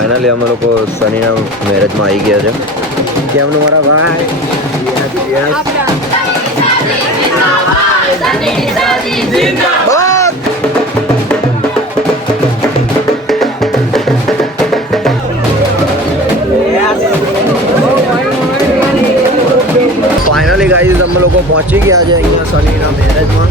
Finally અમે લોકો સનીના મેરેજમાં આવી ગયા છે. કેમનું મારા ભાઈ? ફાઇનલી ગાઈઝ અમે લોકો પહોંચી ગયા છે અહીંયા સનીના મેરેજમાં.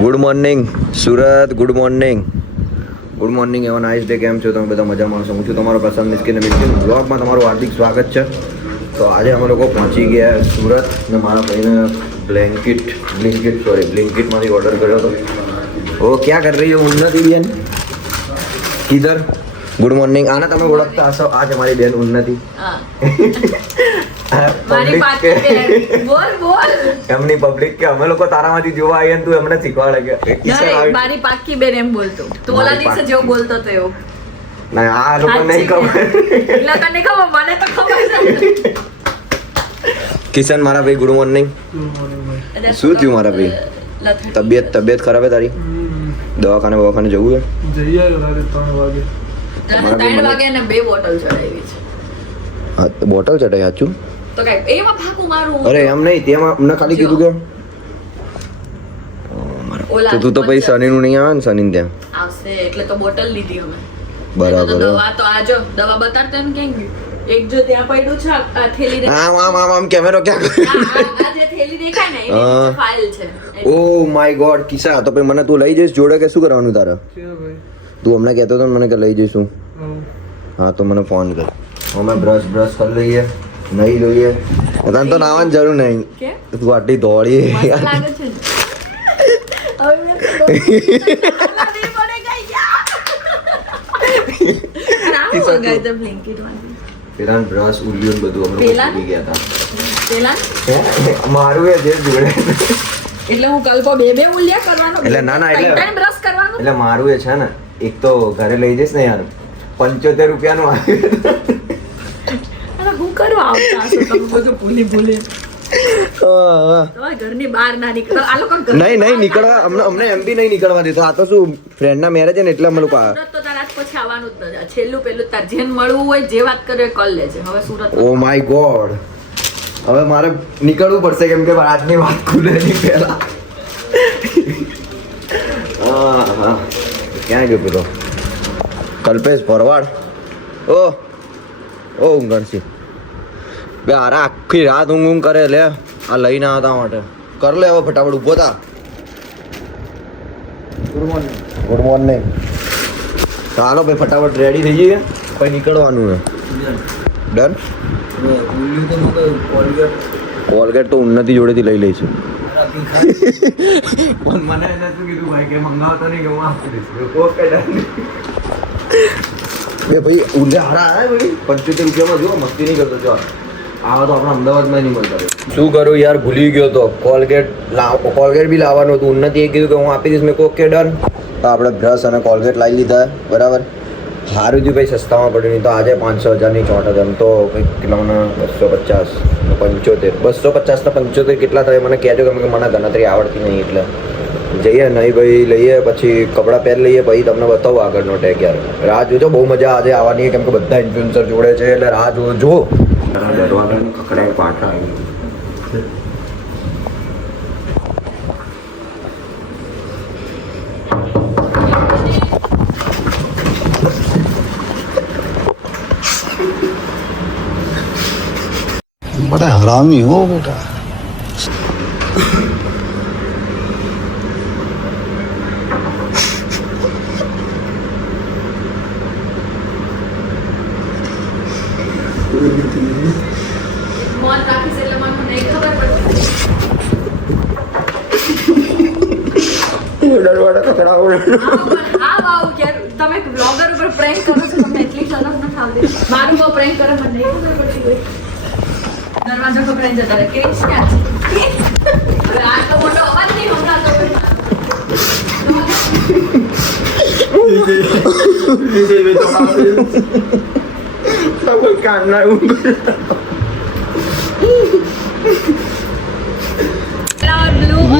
Good morning Surat, good morning. Good morning, have a nice day. કેમ છો તમે બધા? મજામાં હશો. હું છું તમારો પસંદ મિસ્કીન બ્લોગમાં તમારું હાર્દિક સ્વાગત છે. તો આજે અમે લોકો પહોંચી ગયા સુરત ને મારા ભાઈને બ્લિંકિટમાંથી ઓર્ડર કર્યો હતો. ઓ ક્યાં કરી રહી હો ઉન્નતિ બેન? કિધર? Good morning. આને તમે ઓળખતા હશો, આ છે મારી બેન ઉન્નતિ. એમની પબ્લિક કે અમે લોકો તારામાંથી જોવા આવીએ તું એમને શીખવાડે કે મારી પાક્કી બેન એમ બોલતો તો ઓલા દિવસે જેવો બોલતો તો એવો. ના આ લોકો નહીં ખબર, લોકોને ખબર, મને તો ખબર છે. કિશન મારા ભાઈ, ગુડ મોર્નિંગ. શું થયું મારા ભાઈ? તબિયત ખરાબ હે તારી? દવાખાને જવું છે? જઈએ 3 વાગે ને 2 બોટલ ચડાવી છે. હા બોટલ ચડાવી સાચું તો કઈ એમાં ફાકું મારું? અરે એમ નહીં, તેમાં અમને ખાલી કીધું કે તો તું તો પછી સનીનું નહીં આવે ને? સનીને ત્યાં આવશે એટલે તો બોટલ લીધી અમે. બરાબર. દવા તો આજો દવા બતાડતા ને કેમ ગયું? એક જો ત્યાં પડ્યું છે આ થેલી રે. આમ કેમેરો ક્યાં? આ જે થેલી દેખાય ને એની ફાઇલ છે. ઓ માય ગોડ કિસા, તો પછી મને તું લઈ જઈશ જોડે કે શું કરવાનું તારે? તું હમણાં કહેતો હતો મને કે લઈ જઈશું. હા તો મને ફોન કર. અમે બ્રશ કરી લઈએ, નહીં લઈએ. તને તો નાવાની જરૂર નહીં, તું આટલી દોડી. લાગે છે હવે મેં પેલા બ્રશ ઉલ્યું બધું અમે ભૂલી ગયા હતા. પેલા મારું એ જે જોડે એટલે હું કલ્પો બે ઉલ્યા કરવાનો એટલે ના એટલે બ્રશ કરવાનો એટલે મારું એ છે ને એક તો ઘરે લઈ જઈશ ને યાર 75 રૂપિયાનું આવ્યું. હું કરવા આવતા હશો તમે બધું ભૂલી ઘરની બહાર ના નીકળો. આ લોકો નહીં નીકળવા, અમને એમ બી નહીં નીકળવા દેતો. આ તો શું ફ્રેન્ડના મેરેજ છે ને એટલે અમે લોકો તો તારા પછી આવવાનું જ નથી. છેલ્લું પેલું તાર જેન મળવું હોય જે વાત કરે કર લેજે. હવે સુરત ઓ માય ગોડ, હવે મારે નીકળવું પડશે કેમ કે આજની વાત ખુલે નહીં પહેલા. હા ક્યાં ગયો પેલો કલ્પેશ ભરવાડ? ઓ ઊંઘણસી બે હારા આખી રાત ઊંઘ કરે લે. આ લઈને આવતા માટે કર લે હવે ફટાફટ ઉભો થા. Good morning. ચાલો ભાઈ ફટાફટ રેડી થઈ જઈએ, પછી નીકળવાનું છે. ડન. કોલગેટ તો ઉન્નતિ જોડેથી લઈ લઈશું. પણ મને એને શું કીધું ભાઈ કે મંગાવતો નહીં કે હું આપી દઈશ. Okay done. બે ભાઈ ઊંધે હારા આવે ભાઈ 75 રૂપિયામાં જો મસ્તી નહીં કરતો. જો આવા તો આપણા અમદાવાદમાં નહીં મળતા. શું કરું યાર, ભૂલી ગયો તો. કોલગેટ બી લાવવાનું હતું. ઉન્નતિએ કીધું કે હું આપી દઈશ. મેં ઓકે ડન. તો આપણે બ્રશ અને કોલગેટ લાવી લીધા બરાબર. સારું થયું ભાઈ સસ્તામાં પડ્યું, નહીં તો આજે 500,000ની ચોટ હતા. તો કંઈક કેટલામાં 250 250 ને 75 કેટલા થાય મને કહેજો, કેમ કે મને ગણતરી આવડતી નહીં. એટલે જઈએ નહીં ભાઈ, લઈએ પછી કપડાં પહેરી લઈએ, પછી તમને બતાવું આગળનો ટેગ. યાર રાહ જોજો, બહુ મજા આજે આવવાની, કેમ કે બધા ઇન્ફ્લુએન્સર જોડે છે એટલે રાહ જોજો. દરવાજાની કકડાઈ પાટા बड़ा हरामी हो बेटा. મોત રાખી છે એટલે મને નહીં ખબર પડતી. ડરવાડા કકડાવો. હા વાવ કે તમે બ્લોગર ઉપર પ્રેન્ક કરો છો, તમને એટલી શરમ ન આવતી? મારું બહુ પ્રેન્ક કરે, મને નહીં ખબર પડતી હોય. દરવાજો પકડાઈ જતા રહે. કેસ ક્યાં છે? હવે આ તો મોટો અવાજ નહીં સંભળાતો હોય મારો.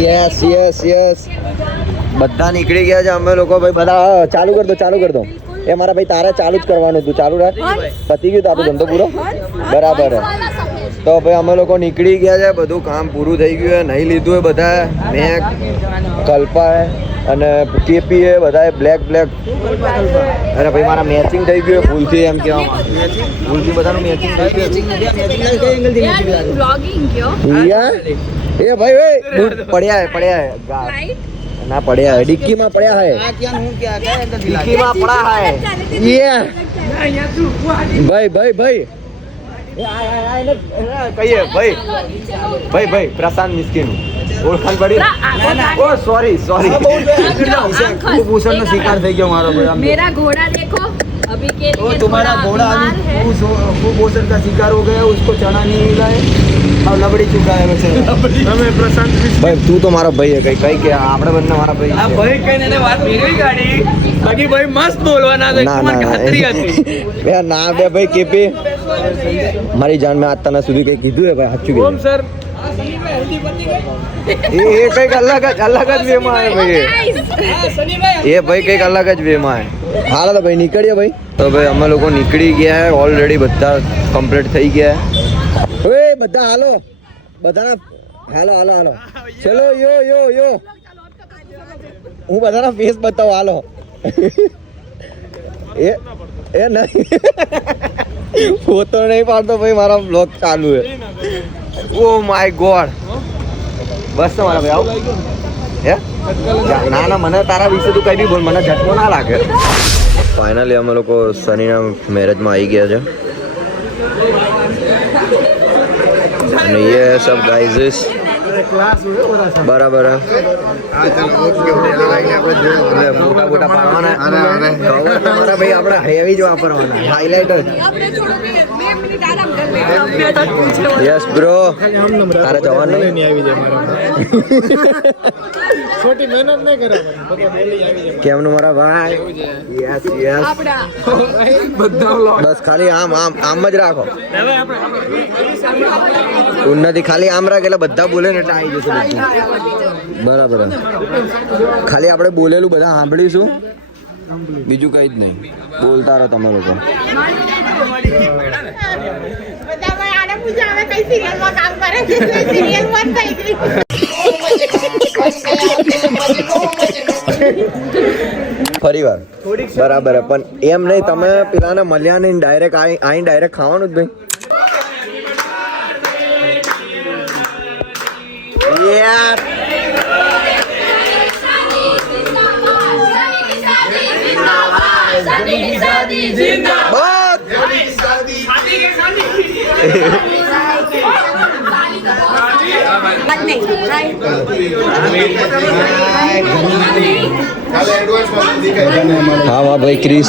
યસ યસ યસ બધા નીકળી ગયા છે અમે લોકો ભાઈ બધા ચાલુ કર દો એ મારા ભાઈ તારે ચાલુ જ કરવાનું હતું ચાલુ રાખ પતી ગયું તારો ધંધો પૂરો બરાબર તો ભાઈ અમે લોકો નીકળી ગયા છે બધું કામ પૂરું થઈ ગયું નહીં લીધું એ બધા મેં કલ્પા અને કેપી એ બધા બ્લેક અરે ભાઈ મારા મેચિંગ થઈ ગયું ભૂલથી એમ કહેવામાં ભૂલથી બધાનું મેચિંગ થઈ ગયું એ ભાઈ પડ્યા હે ના પડ્યા હે ડિક્કીમાં પડ્યા હે ડિક્કીમાં પડા હે યે ભાઈ કહીએ ભાઈ પ્રશાંત મિસ્કીન ઓળખાણ પડી ઓ સોરી કુપોષણ નો શિકાર થઈ ગયો મારો ભાઈ मेरा घोड़ा देखो अभी के लिए तुम्हारा घोड़ा अभी कुपोषण का शिकार हो गया उसको चना नहीं मिला है और लबड़ी चुका है वैसे हमें प्रशांत भाई तू तो मारा भाई है कई के આપણે બંને મારા ભાઈ આ ભાઈ કઈને એને વાત મેળવી કાઢી બાકી ભાઈ મસ્ત બોલવાના હતા એકમાં ખાતરી હતી બે ના બે ભાઈ કેપી મારી જાન મેં આજ તને સુધી કઈ કીધું હે ભાઈ સાચું ઓમ સર એ કઈક અલગ જ વેમાં આવે ભાઈ એ ભાઈ કઈક અલગ જ વેમાં આવે હાલો તો ભાઈ નીકળીએ ભાઈ તો ભાઈ અમે લોકો નીકળી ગયા હે ઓલરેડી બધા કમ્પ્લીટ થઈ ગયા ઓય બધા હાલો બધાના હાલો ચલો યો હું બધાના ફેસ બતાવું હાલો એ નહીં ફોટો નહીં પાડતો ભાઈ મારા બ્લોગ ચાલુ હે ઓ માય ગોડ બસ તો મારા ભાઈ આવ હે ના મને તારા વિશે તું કઈ બી બોલ મને ઝટકો ના લાગે ફાઇનલી અમે લોકો સનીના મેરેજમાં આવી ગયા છે અને ये सब गाइस बराबर है મોટા પાડવાના ભાઈ આપણે હેવી જ વાપરવાના હાઇલાઇટ જ યસ બ્રો તારે જવાનું નહીં આવી જાય ખોટી મહેનત નહીં કરે કેમનું મારા ભાઈ યસ બસ ખાલી આમ જ રાખો ઉન્નતિ ખાલી આમ રાખ એટલે બધા બોલે ને એટલે આવી જશે બરાબર ખાલી આપણે બોલેલું બધા સાંભળીશું બીજું કઈ જ નહીં બોલતા રહો તમે લોકો ફરી વાર બરાબર પણ એમ નહીં તમે પેલાને મળ્યા નહીં ડાયરેક્ટ આઈ ડાયરેક્ટ ખાવાનું જ ભાઈ યાર हाँ भाई क्रिस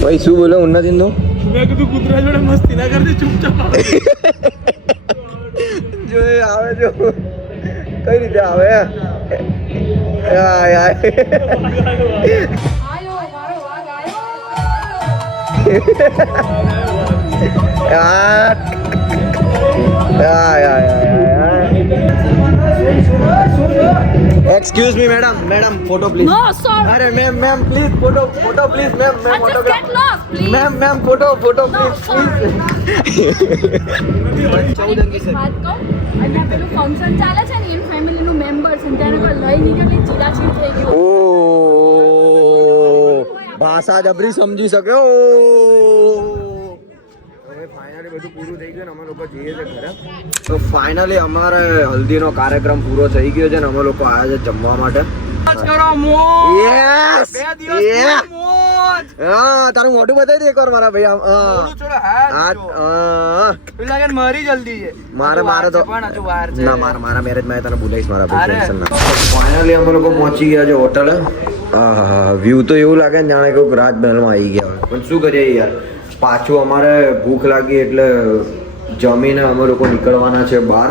ભાઈ શું બોલો ઉન્નતિ નું મેં કીધું કૂતરા જોડે મસ્તી ના કરતી ચૂપચાપ જો એ આવે જો કઈ રીતે આવે આય આય આયો મારો વાઘ excuse me madam photo please no sir अरे ma'am please photo please ma'am I just get lost please ma'am photo No, please sorry. વાત કહું અહીંયા પેલું ફંક્શન ચાલે છે ને એમ ફેમિલીનું મેમ્બર્સ અને ત્યારે કોઈ લઈ નીકળેલી ચીલાચીર થઈ ગયું ओ ભાષા જબરી સમજી શક્યો હવે ફાઇનલી બધું પૂરું થઈ ગયું ને અમે લોકો જઈએ છે ઘરે તો ફાઇનલી અમારે હલ્દીનો કાર્યક્રમ પૂરો થઈ ગયો છે ને અમે લોકો આવ્યા છે જમવા માટે કરો મોજ યસ 2 દિવસ મોજ હા તારું મોઢું બતાવી દે એકવાર મારા ભાઈ આમ થોડું છોડો હાથ પેલા કે મારી જલ્દી છે મારે તો પણ હજુ વાર છે ના મારા મેરેજ માં તને બોલાઈશ મારા ભાઈ ટેન્શન ના ફાઇનલી અમે લોકો પહોંચી ગયા છે હોટલે વ્યૂ તો એવું લાગે ને જાણે કે રાજમહેલમાં આવી ગયા હોય પણ શું કરીએ યાર પાછું અમારે ભૂખ લાગી એટલે જમીને અમે લોકો નીકળવાના છે બહાર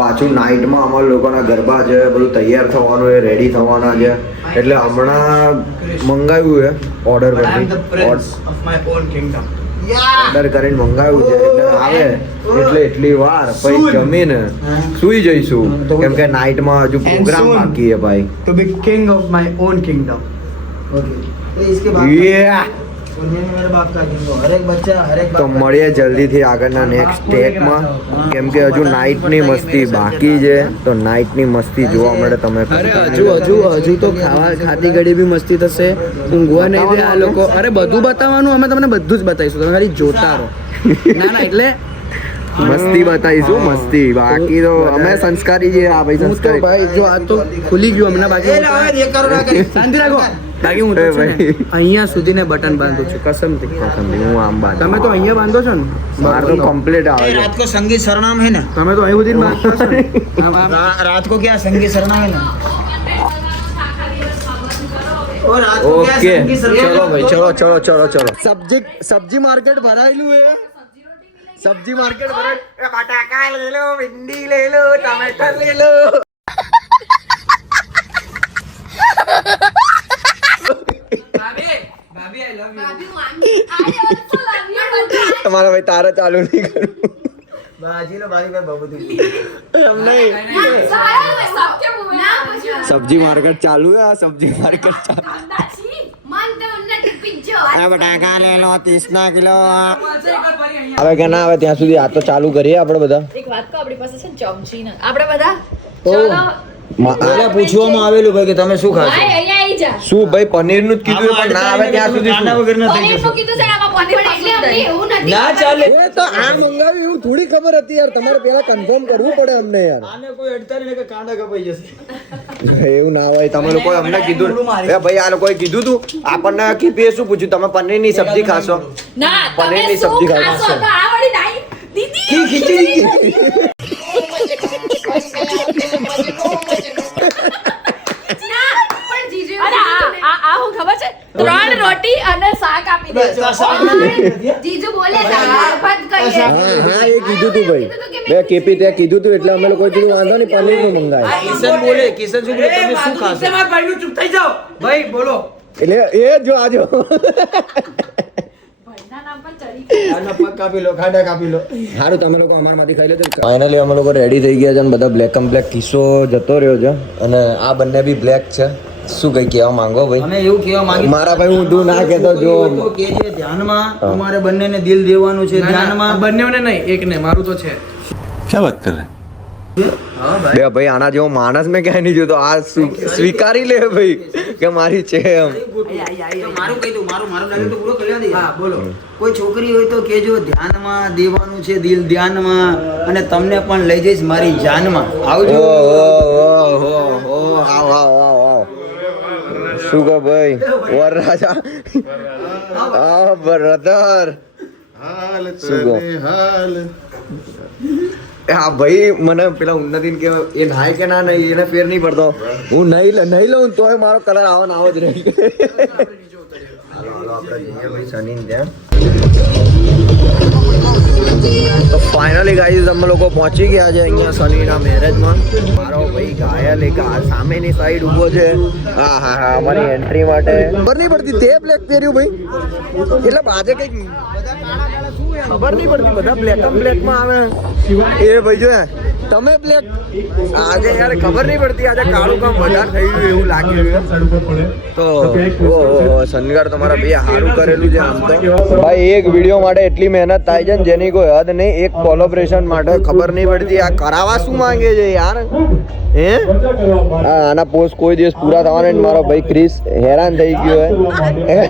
પાછું નાઇટમાં અમારા લોકોના ગરબા છે બધું તૈયાર થવાનું છે રેડી થવાના છે એટલે હમણાં મંગાવ્યું છે ઓર્ડર પરથી ઓર્ડર કરીને મંગાવ્યું છે એટલે આવે એટલે એટલી વાર પછી જમીને સુઈ જઈશું કેમ કે નાઇટમાં હજુ પ્રોગ્રામ બાકી છે ભાઈ to be king of my own kingdom તો મળીએ જલ્દીથી આગળના નેક્સ્ટ સ્ટેપમાં કેમ કે હજુ નાઇટની મસ્તી બાકી છે તો નાઇટની મસ્તી જોવા મળે તમે હજુ તો ખાતી ઘડી બી મસ્તી થશે ઊંઘવા નહીં દે આ લોકો અરે બધું બતાવવાનું અમે તમને બધું જ બતાવીશું તમે ખાલી જોતા રહો ના એટલે મસ્તી બતાવીશું મસ્તી બાકી તો અમે સંસ્કારી છીએ આ ભાઈ હું તો સંસ્કારી ભાઈ જો આ તો ખુલી ગયું હમણાં બાકી શાંતિ રાખો બાકી હું તો છે ને અહીંયા સુધીને બટન બાંધું છું કસમથી હું આમ બાદ તમે તો અહીંયા બાંધો છો ને મારે તો કમ્પ્લીટ આવે છે रात को संगीत सरनाम है ना તમે તો અહીં સુધી બાંધો છો ને रात को क्या संगीत सरनाम है ना और रात को क्या ઓકે संगीत सरनाम ચલો ભાઈ ચલો સબ્જી માર્કેટ ભરાયેલું હે સબ્જી માર્કેટ ભરાય બટાકા લઈ લો ભીંડી લઈ લો ટમેટર લઈ લો તમારા ભાઈ તારે ચાલુ નહીં કરું बाजी लो बाजी भाई बाबू दी એમ નહીં સબ્જી માર્કેટ ચાલુ હે આ સબ્જી માર્કેટ ચાલુ બટાકા લે લો 30 ના કિલો હવે કે ના હવે ત્યાં સુધી આ તો ચાલુ કરીએ આપણે બધા એક વાત કહો આપણી પાસે છે ચમચી ના આપણે બધા ચલો પેલા પૂછવામાં આવેલું ભાઈ કે તમે શું ખાશો ભાઈ અહીંયા આવી જા શું ભાઈ પનીર નું જ કીધું પણ ના આવે ત્યાં સુધી કાંદા શું? વગર ના થઈ પનીરનું જશે કીધું છે ને આમાં પનીર એટલે અમને એવું નથી ના ચાલે એ તો આ મંગાવ્યું એવું થોડી ખબર હતી યાર તમારે પેલા કન્ફર્મ કરવું પડે અમને યાર આને કોઈ અડતા નહીં કે કાંદા કપાઈ જશે એવું ના હોય તમે લોકો અમને કીધું એ ભાઈ આ લોકોએ કીધું તું આપણને કીપીએ શું પૂછ્યું તમે પનીરની સબ્જી ખાશો ના તમે પનીરની શું સબ્જી ખાશો ખાશો. તો આ વળી નાઈ દીદી ખીચડી ના, પણ જીજુ અરે આ હું ખબર છે 3 રોટી અને શાક આપી દેજો જીજુ બોલે દાળ ભાત કહીએ હા એ કીધું તું ભાઈ બે કેપી તે કીધું તું એટલે અમે લોકોએ કીધું વાંધો નહીં પનીરનું મંગાય કિશન બોલે કિશન શું બોલે તમે શું ખાશો મારા ભાઈનું ચૂપ થઈ જાઓ ભાઈ બોલો એટલે એ જો આજો ભાઈના નામ પર ચડી આના પગ કાપી લો ખાડા કાપી લો સારું તમે લોકો અમારમાંથી ખાઈ લેજો ફાઇનલી અમે લોકો રેડી થઈ ગયા છે અને બધા બ્લેક બ્લેક કિસ્સો જતો રહ્યો છે અને આ બંને બી બ્લેક છે શું કઈ કહેવા માંગો ભાઈ અમે એવું કહેવા માંગીએ મારા ભાઈ હું તું ના કહેતો જો તો કે છે ધ્યાનમાં તમારે બંનેને દિલ દેવાનું છે ધ્યાનમાં બંનેને નહીં એકને મારું તો છે क्या बात कर रहे हैं બે ભાઈ આના જેવો માણસ મેં ક્યાંય નહીં જોતો. આ સ્વીકારી લે ભાઈ કે મારી છે એમ. મારું કહી દઉં મારું લાગે તો પૂરો કરી દે. હા બોલો. કોઈ છોકરી હોય તો કેજો ધ્યાનમાં દેવાનું છે દિલ ધ્યાનમાં અને તમને પણ લઈ જઈશ મારી જાનમાં. આવજો. શું કહો ભાઈ વરરાજા આ બ્રધર શું કહો? હા ભાઈ મને પેલા ઉન્નતિ કે એ નાય કે ના નહીં એને ફેર નહીં પડતો. હું નહીં લઉં તોય મારો કલર આવો જ રહી. તો ફાઇનલી ગાઈઝ અમે લોકો પહોંચી ગયા છે અહીંયા સનીના મેરેજમાં. મારો ભાઈ ઘાયલ એક સામેની સાઈડ ઊભો છે. હા હા હા અમારી એન્ટ્રી માટે ખબર નહીં પડતી તે બ્લેક પહેર્યું ભાઈ એટલે બાજે કઈક ખબર નહીં પડતી બધા બ્લેક માં આવે એ ભાઈ જો તમે બ્લેક આજે યાર ખબર નહીં પડતી આજે કાળું કામ વધારે થઈ ગયું એવું લાગી રહ્યું. તો શનિવાર તમારા ભાઈ સારું કરેલું છે આમ તો ભાઈ. એક વિડીયો માટે એટલી મહેનત થાય છે ને જેની કોઈ હદ નહીં. એક કોલેબોરેશન માટે ખબર નહીં પડતી આ કરાવવા શું માંગે છે યાર. હે આના પોસ્ટ કોઈ દિવસ પૂરા થવાના ને મારો ભાઈ ક્રિસ હેરાન થઈ ગયો હે.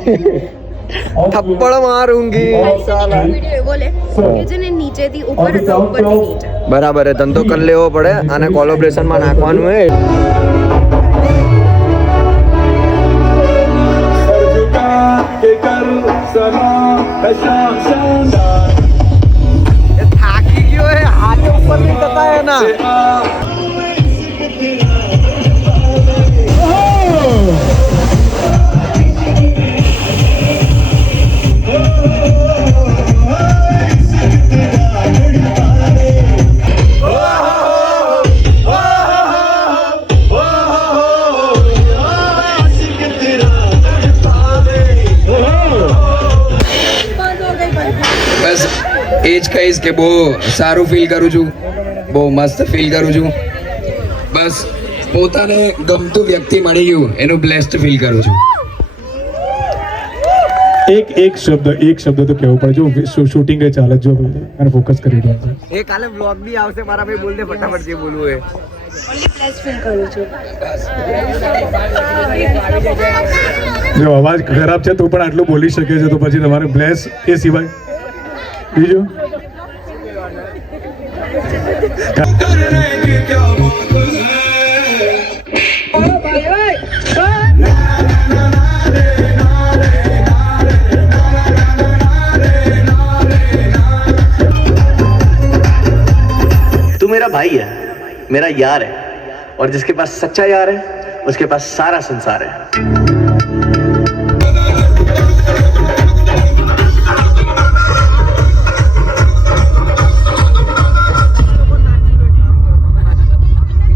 થપ્પડ માरूंगी સાલા. वीडियो बोले कि जने नीचे थी ऊपर तो ऊपर थी नीचे. બરાબર હે ધંધો કરી લેવો પડે અને કોલેબોરેશન માં નાખવાનું હે. થાકી ગયો હે હાથ ઉપર નહીં થતા હે ના. બસ એ જ કહીશ કે બહુ સારું ફીલ કરું છું, બહુ મસ્ત ફીલ કરું છું. બસ પોતાને ગમતું વ્યક્તિ મળી ગયું એનું બ્લેસ્ડ ફીલ કરું છું. એક શબ્દ તો કહેવું પડે. જો શૂટિંગ એ ચાલે જો અને ફોકસ કરી દો. એ કાલે વ્લોગ બી આવશે મારા ભાઈ બોલ દે ફટાફટ જે બોલવું હે. ઓનલી પ્લસ ફીલ કરું છું. જો અવાજ ખરાબ છે તો પણ આટલું બોલી શકે છે તો પછી તમારે બ્લેસ એ સિવાય બીજું तू मेरा भाई है, मेरा यार है और जिसके पास सच्चा यार है उसके पास सारा संसार है.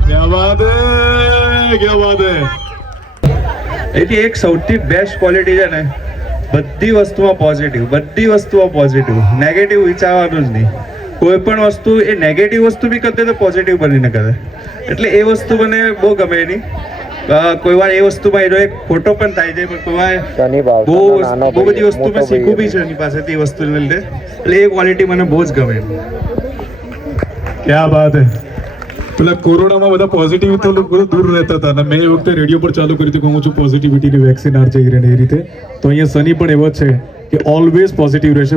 क्या बात है. એની એક સૌથી બેસ્ટ ક્વોલિટી છે ને બધી વસ્તુમાં પોઝિટિવ નેગેટિવ વિચારવાનું જ નહીં. કોઈ પણ વસ્તુ એ નેગેટિવ વસ્તુ બી કરતે તો પોઝિટિવ બનીને કરે એટલે એ વસ્તુ મને બહુ ગમે એની. કોઈ વાર એ વસ્તુમાં એનો એક ખોટો પણ થાય છે પણ કોઈ વાર બહુ બધી વસ્તુ મેં શીખવું બી છે એની પાસેથી વસ્તુને લીધે એટલે એ ક્વોલિટી મને બહુ જ ગમે. ક્યાં બાત હે. પેલા કોરોનામાં બધા પોઝિટિવ તો લોકો દૂર રહેતા હતા અને મેં એ વખતે રેડિયો પર ચાલુ કરી હતી કે હું છું પોઝિટિવિટીની વેક્સિન આર જઈ રહી એ રીતે. તો અહીંયા સની પણ એવો છે કે ઓલવેઝ પોઝિટિવ રહેશે.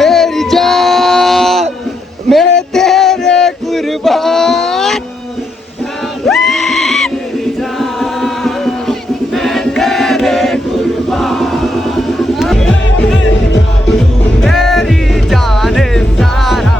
मेरी जान मैं तेरे कुर्बान मेरी जान सारा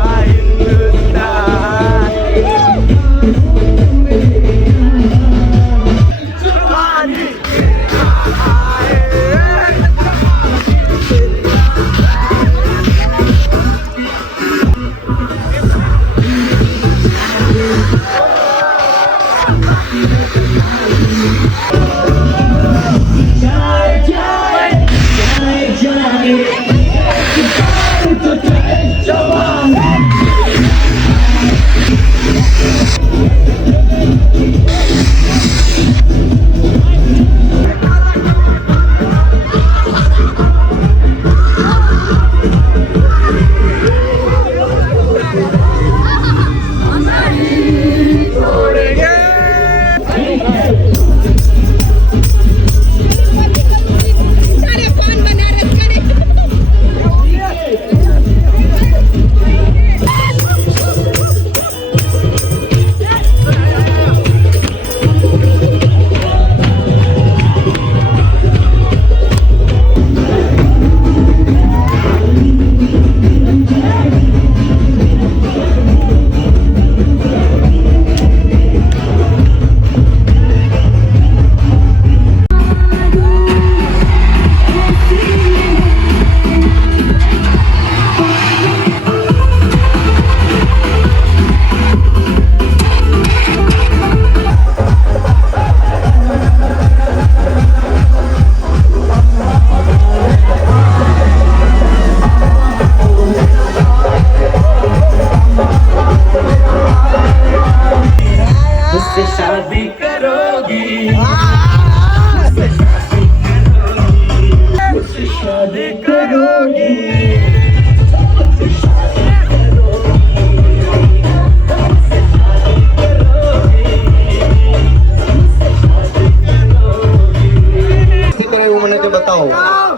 हिंदुस्तान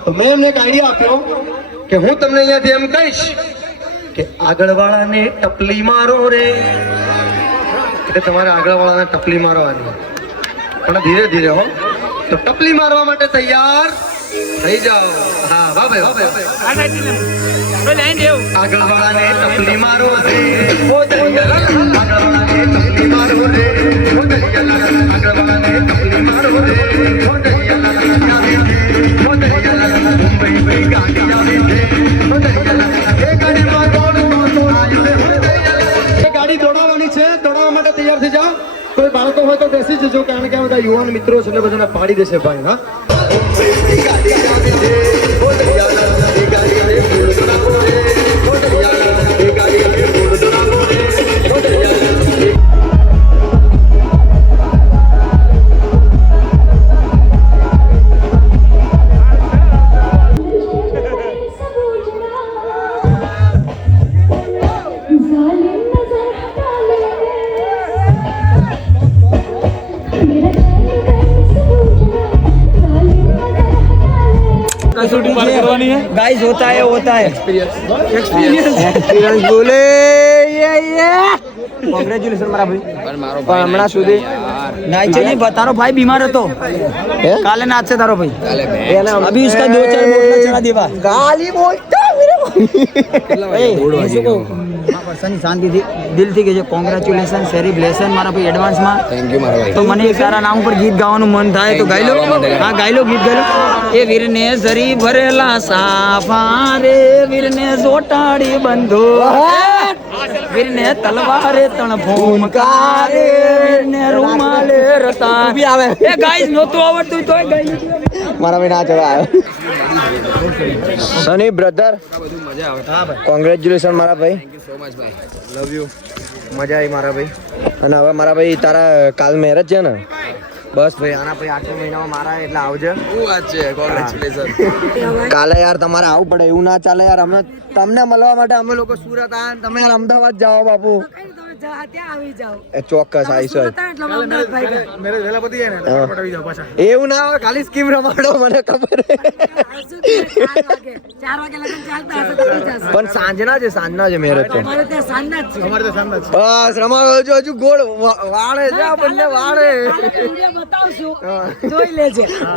તો મેં એમને એક આઈડિયા આપ્યો કે હું તમને અહીંયાથી એમ કહીશ કે આગળવાળાને ટપલી મારો રે, એટલે તમારે આગળવાળાને ટપલી મારવાની, પણ ધીરે ધીરે હો. તો ટપલી મારવા માટે તૈયાર થઈ જાઓ. હા વાહ ભાઈ વાહ ભાઈ. આગળવાળાને ટપલી મારો રે, ઓ દરિયા આગળવાળાને ટપલી મારો રે, ઓ દરિયા આગળવાળાને ટપલી મારો રે, ઓ દરિયા ગાડી દોડાવવાની છે, દોડાવવા માટે તૈયાર થઈ જાઓ. કોઈ બાળકો હોય તો બેસી જજો, કારણ કે આ બધા યુવાન મિત્રો છે એટલે બધાને પાડી દેશે ભાઈ. હા गाइस होता है एक्सपीरियंस बोले ये કોંગ્રેચ્યુલેશન મારા ભાઈ. પણ હમણાં સુધી नहीं चाहिए बता रहा भाई बीमार है तो काले नाच से तारो भाई अभी उसका 2-4 बोतल चढ़ा देवा ગાલી બોલતા शांति थी दिल थी કે જે કોંગ્રેચ્યુલેશન સેલિબ્રેશન મારા ભાઈ એડવાન્સ માં થેન્ક યુ મારા ભાઈ. તો મને એક સારા નામ ઉપર ગીત ગાવાનું મન થાય તો ગાઈ લો. હા ગાઈ લો, ગીત ગાઈ લો. એ વીરને સરી ભરેલા સાફા રે, વીરને સોટાડી બંધો, વીરને તલવારે તણ ફૂંકારે, વીરને રૂમાલે રતા. એ ગાઈસ નહોતું આવડતું તોય ગાઈ મારા ભાઈ ના ચડાય. સની બ્રધર કોંગ્રેચ્યુલેશન મારા ભાઈ. Love you. મજા આવી મારા ભાઈ. અને હવે મારા ભાઈ તારા કાલ મેરેજ છે ને? બસ ભાઈ આના પછી 8 મહિનામાં મારા એટલે આવજે. શું વાત છે, કોંગ્રેચ્યુલેશન. કાલે યાર તમારે આવવું પડે, એવું ના ચાલે યાર. અમે તમને મળવા માટે અમે લોકો સુરત આવ્યા, તમે યાર અમદાવાદ જાઓ બાપુ. ચોક્કસ આવીશું. એવું ના હોય, ખાલી સ્કીમ રમાડો, મને ખબર. પણ સાંજના છે, સાંજના છે મેરેજ તો. બસ રમાડો. હજુ ગોળ વાળે છે, બંને વાળે.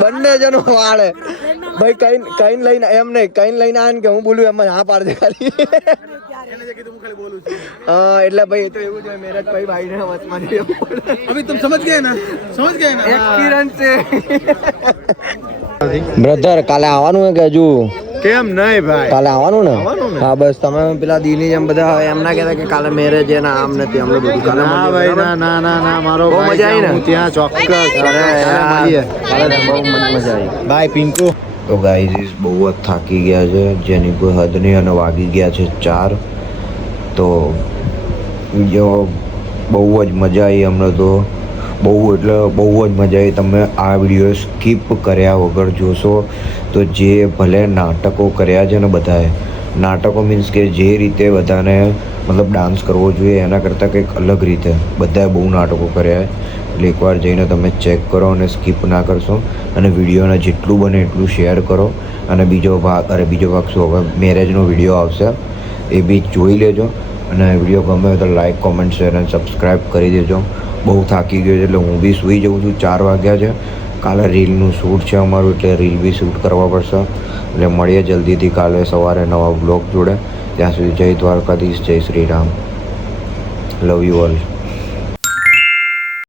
બંને જણ વાળે ભાઈ. કઈ લઈને એમ નહીં, કઈ લઈને આવે કે હું બોલું એમ હા પાડ દે ખાલી. હા એટલે ભાઈ તો એવું જ હોય મેરેજ ભાઈ ભાઈ ને વચમાં અભી तुम समझ गए ना एक्सपीरियंस છે. બ્રધર કાલે આવવાનું હે કે હજુ? કેમ નહીં ભાઈ, કાલે આવવાનું ને? હા બસ તમે પેલા દીની જેમ બધા એમ ના કહેતા કે કાલે મેરેજ છે ને આમ નથી અમને બધું. કાલે ના ભાઈ, ના ના ના ના, મારો બહુ મજા આવી ને? ત્યાં ચોક્કસ કાલે બહુ મજા આવી ભાઈ. પિંકુ તો ગાઈઝ બહુ જ થાકી ગયા છે, જેની કોઈ હદ નહીં. અને વાગી ગયા છે 4. તો જો બહુ જ મજા આવી અમને તો. બહુ એટલે બહુ જ મજા આવી. તમે આ વિડીયો સ્કીપ કર્યા વગર જોશો તો જે ભલે નાટકો કર્યા છે ને બધાએ, નાટકો મીન્સ કે જે રીતે બધાને મતલબ ડાન્સ કરવો જોઈએ એના કરતાં કંઈક અલગ રીતે બધાએ બહુ નાટકો કર્યા. એટલે એકવાર જઈને તમે ચેક કરો અને સ્કીપ ના કરશો. અને વિડીયોને જેટલું બને એટલું શેર કરો. અને બીજો ભાગ શું હવે મેરેજનો વિડીયો આવશે એ બી જોઈ લેજો. અને વિડીયો ગમે તો લાઈક, કોમેન્ટ, શેર અને સબસ્ક્રાઈબ કરી દેજો. બહુ થાકી ગયો છે એટલે હું બી સૂઈ જાઉં છું. 4 વાગ્યા છે. કાલે રીલનું શૂટ છે અમારું, એટલે રીલ બી શૂટ કરવા પડશે. એટલે મળીએ જલ્દીથી કાલે સવારે નવા બ્લોગ જોડે. ત્યાં સુધી જય દ્વારકાધીશ, જય Shri Ram. Love you all.